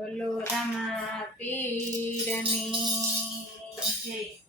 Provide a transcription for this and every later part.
બોલો રામા પીરની જય.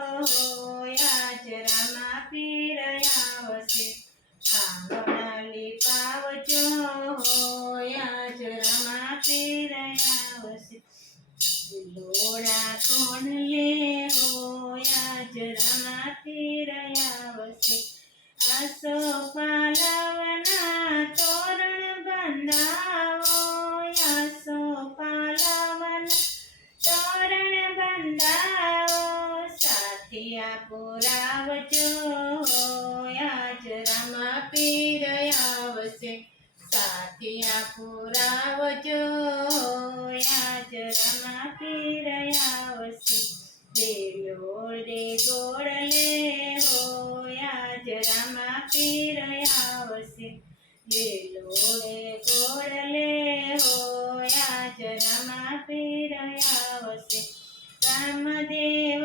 love. પુરાવજો, આજ રામા પીર આવશે સાથિયા પુરાવજો, આજ રામા પીર આવશે દેલોડે ગોળલે હો, આજ રામા પીર આવશે દેલોડે ગોળલે હો, આજ રામા પીર આવશે. રામદેવ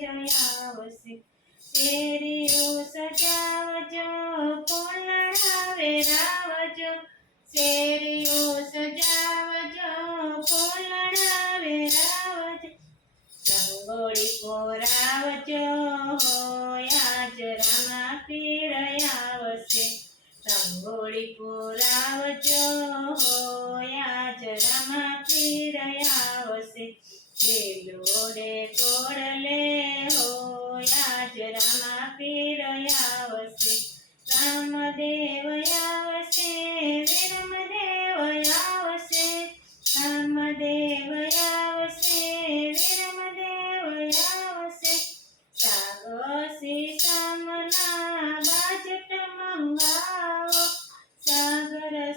પીર આવશે શેરીઓ સજાવજો પોલડાવે રાવજો. શેરીઓ સજાવજો પોલડાવે રાવજો. રંગોળી પોરાવજો હોય આજ રામા પીર આવશે. રંગોળી પોરાવજો હોય આજ રામા પીર આવશે. બેલોડે કોડલે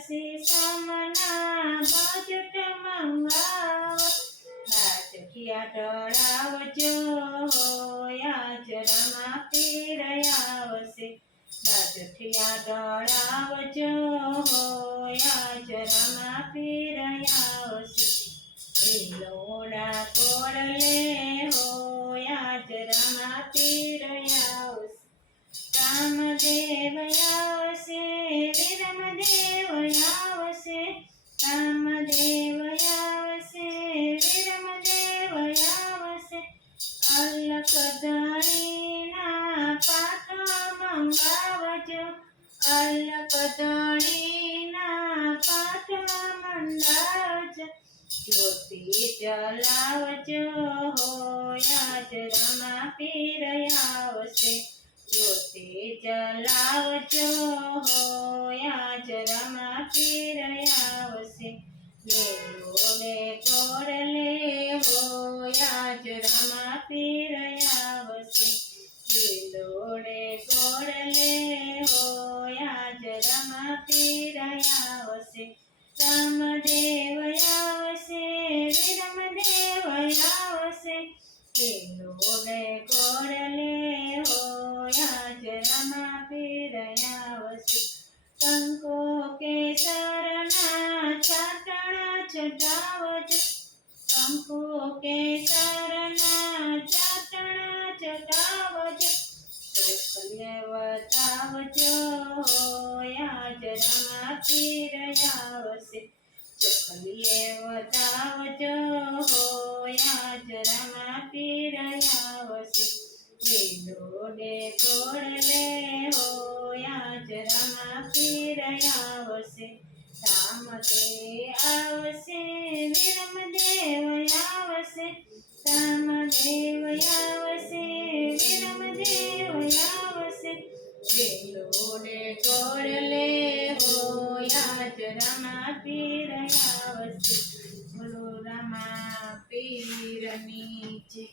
સાગરસી સામના બાજટ મંગાવો બાજઠિયા ટળાવજો આજ રામા પીર આવશે બાજઠિયા ટળાવજો આજ રામા પીર આવશે લોડા કોડલે હોય આજ રામા પીર મંગાવજો અલકદણીના પાઠ મંડાવજો જ્યોતિ જલાવજો હોય આજ રમા પીર આવશે જ્યોતિ જલાવજો હોય આજ રમા પીર આવશે લેલોડે કોડલે હોય આજ રમા પીર આવશે રામદેવ આવશે વિરમદેવ આવશે લીલોડે કોડલે હોય આજ રમા પીર આવશે કંકો કેસરના ચાટણા ચટાવજો કંકો કેસરના ચાટણા ચટાવજો મને બતાવજો યાદ રમાતી રહ્યા હશે જોખલીએ બતાવજો યાદ રમાતી રહ્યા હશે લીલોને કોડલે હો યાદ રમાતી રહ્યા હશે રામદે આવશે વિરમદેવ આવશે રામદેવ આવશે વિરમ વેલોડે કોરલે હોયા જ રમા પીર આવશે. બોલો રામા પીરની જય.